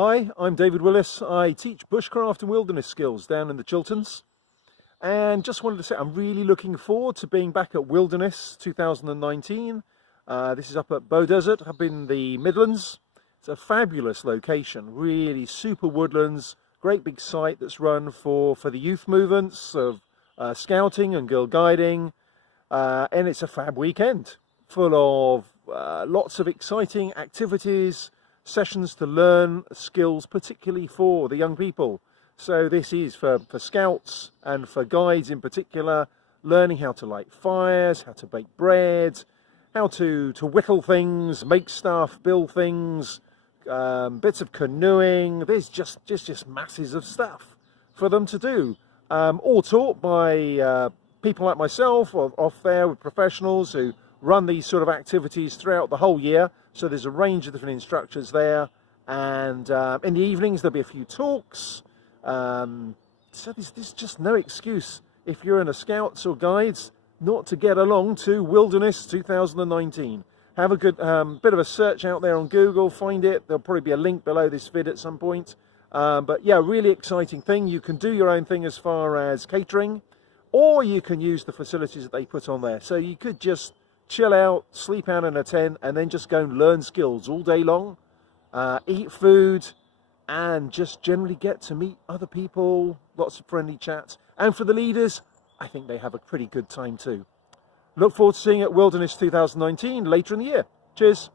Hi, I'm David Willis. I teach bushcraft and wilderness skills down in the Chilterns, and just wanted to say I'm really looking forward to being back at Wilderness 2019. This is up at Beaudesert up in the Midlands. It's a fabulous location, really super woodlands, great big site that's run for the youth movements of scouting and girl guiding, and it's a fab weekend full of lots of exciting activities, sessions to learn skills, particularly for the young people. So this is for scouts and for guides in particular, learning how to light fires, how to bake bread, how to whittle things, make stuff, build things, bits of canoeing. There's just masses of stuff for them to do, all taught by people like myself off there with professionals who run these sort of activities throughout the whole year. So there's a range of different instructors there, and in the evenings there'll be a few talks. So there's just no excuse if you're in a Scouts or Guides not to get along to Wilderness 2019. Have a good bit of a search out there on Google, find it. There'll probably be a link below this vid at some point. But yeah, really exciting thing. You can do your own thing as far as catering, or you can use the facilities that they put on there. So you could just chill out, sleep out in a tent, and then just go and learn skills all day long, eat food, and just generally get to meet other people, lots of friendly chats. And for the leaders, I think they have a pretty good time too. Look forward to seeing you at Wilderness 2019 later in the year. Cheers.